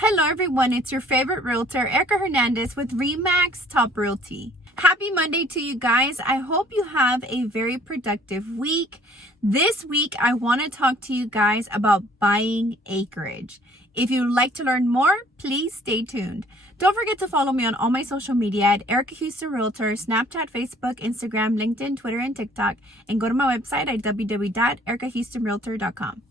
Hello everyone, it's your favorite realtor, Erika Hernandez with RE/MAX Top Realty. Happy Monday to you guys. I hope you have a very productive week. This week, I want to talk to you guys about buying acreage. If you'd like to learn more, please stay tuned. Don't forget to follow me on all my social media at Erika Houston Realtor, Snapchat, Facebook, Instagram, LinkedIn, Twitter, and TikTok. And go to my website at www.erikahoustonrealtor.com.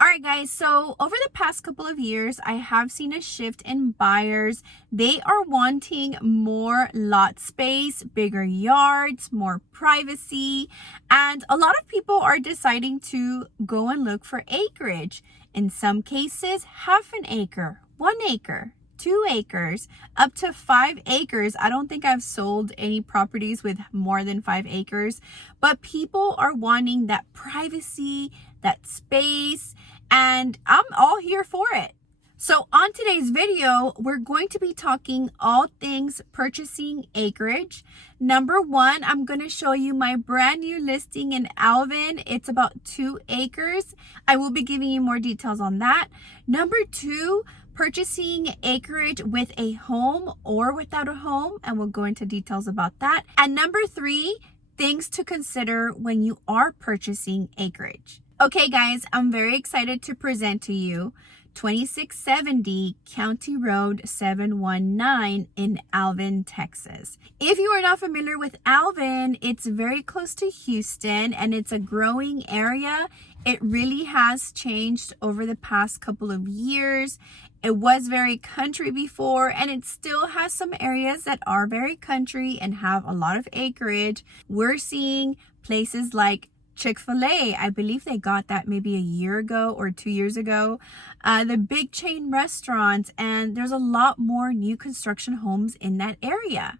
All right, guys, so over the past couple of years, I have seen a shift in buyers. They are wanting more lot space, bigger yards, more privacy, and a lot of people are deciding to go and look for acreage. In some cases, half an acre, 1 acre, 2 acres, up to 5 acres. I don't think I've sold any properties with more than 5 acres, but people are wanting that privacy, that space, and I'm all here for it. So on today's video, we're going to be talking all things purchasing acreage. Number one, I'm going to show you my brand new listing in Alvin. It's about 2 acres. I will be giving you more details on that. Number two, purchasing acreage with a home or without a home, and we'll go into details about that. And number three, things to consider when you are purchasing acreage. Okay guys, I'm very excited to present to you 2670 County Road 719 in Alvin, Texas. If you are not familiar with Alvin, it's very close to Houston and it's a growing area. It really has changed over the past couple of years. It was very country before, and it still has some areas that are very country and have a lot of acreage. We're seeing places like Chick-fil-A, I believe they got that maybe a year ago or 2 years ago. The big chain restaurants, and there's a lot more new construction homes in that area.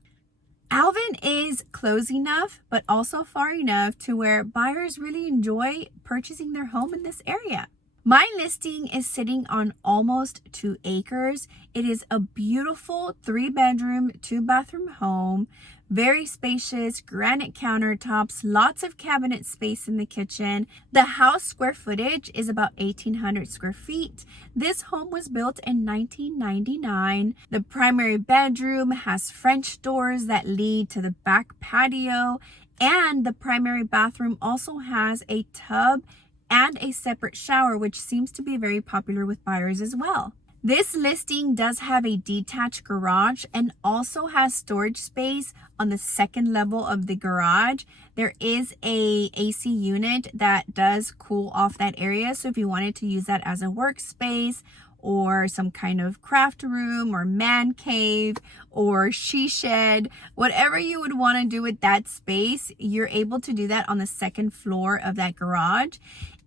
Alvin is close enough, but also far enough to where buyers really enjoy purchasing their home in this area. My listing is sitting on almost 2 acres. It is a beautiful 3-bedroom, 2-bathroom home. Very spacious, granite countertops, lots of cabinet space in the kitchen. The house square footage is about 1,800 square feet. This home was built in 1999. The primary bedroom has French doors that lead to the back patio, and the primary bathroom also has a tub and a separate shower, which seems to be very popular with buyers as well. This listing does have a detached garage and also has storage space on the second level of the garage. There is a AC unit that does cool off that area. So if you wanted to use that as a workspace or some kind of craft room or man cave or she shed, whatever you would want to do with that space, you're able to do that on the second floor of that garage.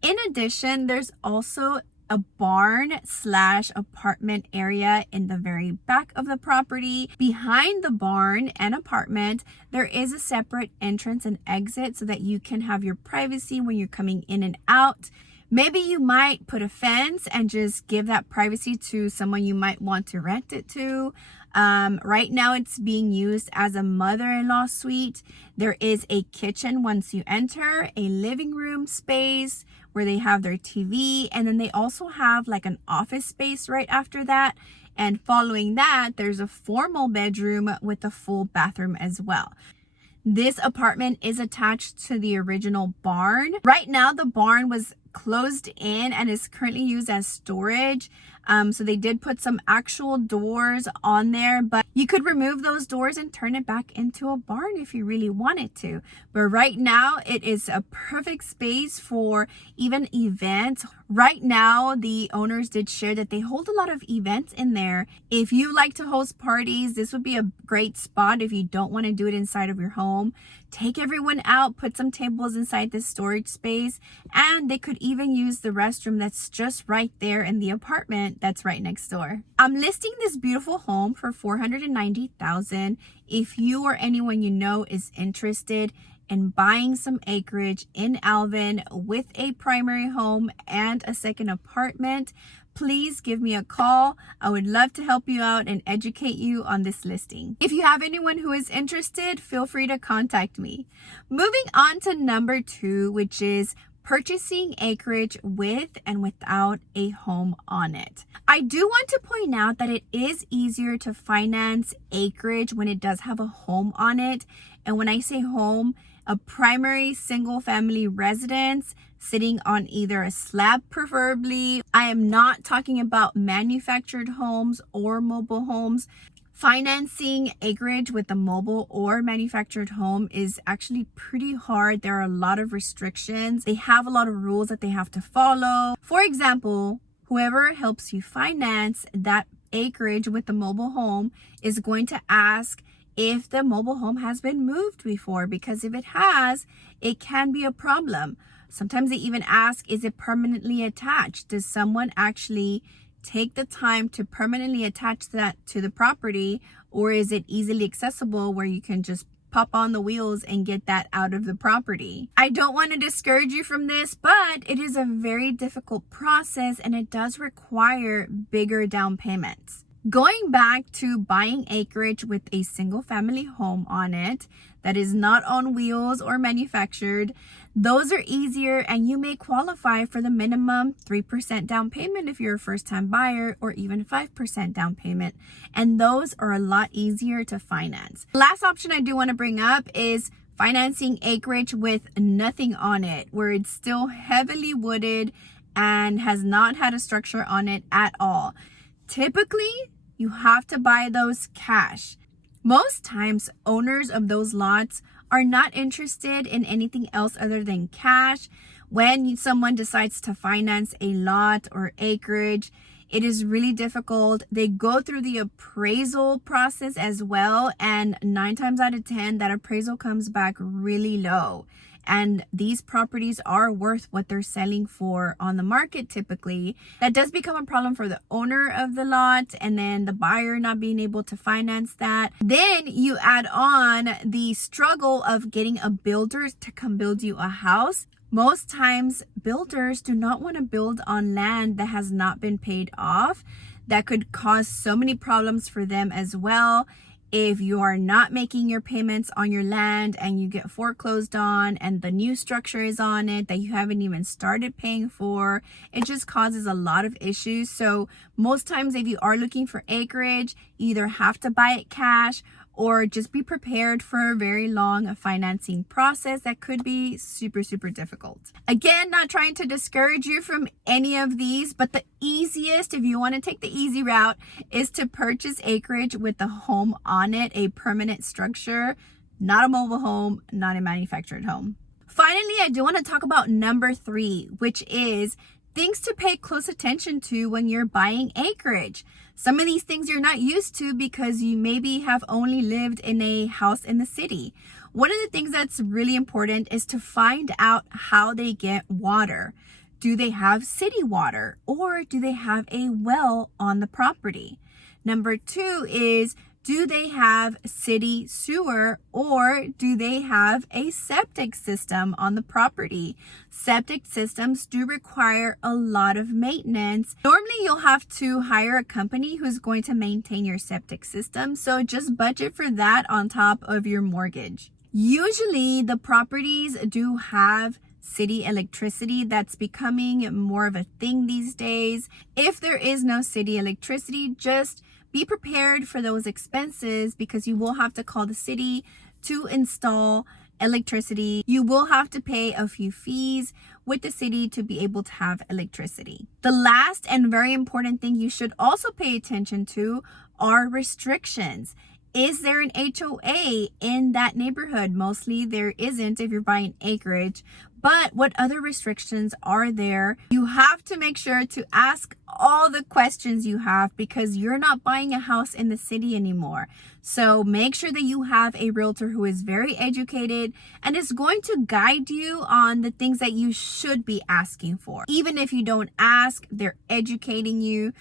In addition, there's also a barn/apartment area in the very back of the property. Behind the barn and apartment, there is a separate entrance and exit so that you can have your privacy when you're coming in and out. Maybe you might put a fence and just give that privacy to someone you might want to rent it to. Right now it's being used as a mother-in-law suite. There is a kitchen once you enter, a living room space where they have their TV, and then they also have like an office space right after that. And following that, there's a formal bedroom with a full bathroom as well. This apartment is attached to the original barn. Right now, the barn was closed in and is currently used as storage. So they did put some actual doors on there, but you could remove those doors and turn it back into a barn if you really wanted to. But right now it is a perfect space for even events. Right now, the owners did share that they hold a lot of events in there. If you like to host parties, this would be a great spot if you don't want to do it inside of your home. Take everyone out, put some tables inside this storage space, and they could even use the restroom that's just right there in the apartment that's right next door. I'm listing this beautiful home for $490,000. If you or anyone you know is interested in buying some acreage in Alvin with a primary home and a second apartment, please give me a call. I would love to help you out and educate you on this listing. If you have anyone who is interested, feel free to contact me. Moving on to number 2, which is purchasing acreage with and without a home on it. I do want to point out that it is easier to finance acreage when it does have a home on it. And when I say home, a primary single family residence sitting on either a slab preferably. I am not talking about manufactured homes or mobile homes. Financing acreage with a mobile or manufactured home is actually pretty hard. There are a lot of restrictions. They have a lot of rules that they have to follow. For example, whoever helps you finance that acreage with the mobile home is going to ask if the mobile home has been moved before, because if it has, it can be a problem. Sometimes they even ask, is it permanently attached? Does someone actually take the time to permanently attach that to the property, or is it easily accessible where you can just pop on the wheels and get that out of the property? I don't want to discourage you from this, but it is a very difficult process and it does require bigger down payments. Going back to buying acreage with a single family home on it that is not on wheels or manufactured, those are easier and you may qualify for the minimum 3% down payment if you're a first-time buyer, or even 5% down payment. And those are a lot easier to finance. Last option I do want to bring up is financing acreage with nothing on it, where it's still heavily wooded and has not had a structure on it at all. Typically, you have to buy those cash. Most times, owners of those lots are not interested in anything else other than cash. When someone decides to finance a lot or acreage, it is really difficult. They go through the appraisal process as well, and 9 times out of 10, that appraisal comes back really low. And these properties are worth what they're selling for on the market typically. That does become a problem for the owner of the lot, and then the buyer not being able to finance that. Then you add on the struggle of getting a builder to come build you a house. Most times, builders do not want to build on land that has not been paid off. That could cause so many problems for them as well. If you are not making your payments on your land and you get foreclosed on and the new structure is on it that you haven't even started paying for, it just causes a lot of issues. So most times if you are looking for acreage, you either have to buy it cash or just be prepared for a very long financing process that could be super, super difficult. Again, not trying to discourage you from any of these, but the easiest, if you want to take the easy route, is to purchase acreage with the home on it, a permanent structure, not a mobile home, not a manufactured home. Finally, I do want to talk about number 3, which is things to pay close attention to when you're buying acreage. Some of these things you're not used to because you maybe have only lived in a house in the city. One of the things that's really important is to find out how they get water. Do they have city water, or do they have a well on the property? Number 2 is, do they have city sewer, or do they have a septic system on the property? Septic systems do require a lot of maintenance. Normally, you'll have to hire a company who's going to maintain your septic system, so just budget for that on top of your mortgage. Usually, the properties do have city electricity. That's becoming more of a thing these days. If there is no city electricity, just be prepared for those expenses because you will have to call the city to install electricity. You will have to pay a few fees with the city to be able to have electricity. The last and very important thing you should also pay attention to are restrictions. Is there an HOA in that neighborhood? Mostly there isn't if you're buying acreage. But what other restrictions are there? You have to make sure to ask all the questions you have because you're not buying a house in the city anymore. So make sure that you have a realtor who is very educated and is going to guide you on the things that you should be asking for. Even if you don't ask, they're educating you.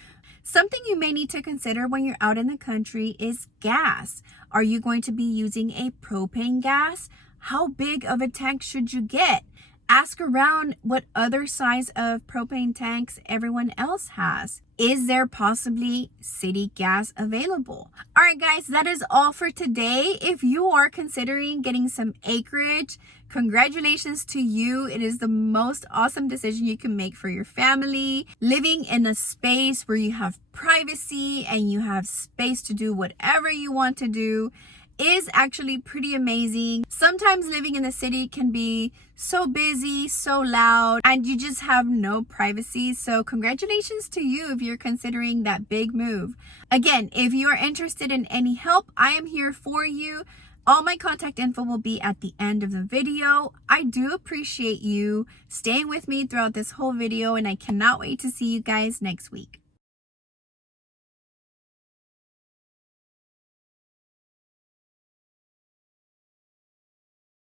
Something you may need to consider when you're out in the country is gas. Are you going to be using a propane gas? How big of a tank should you get? Ask around what other size of propane tanks everyone else has. Is there possibly city gas available? All right, guys, that is all for today. If you are considering getting some acreage, congratulations to you. It is the most awesome decision you can make for your family. Living in a space where you have privacy and you have space to do whatever you want to do is actually pretty amazing. Sometimes living in the city can be so busy, so loud, and you just have no privacy. So congratulations to you if you're considering that big move. Again, if you're interested in any help, I am here for you. All my contact info will be at the end of the video. I do appreciate you staying with me throughout this whole video, and I cannot wait to see you guys next week.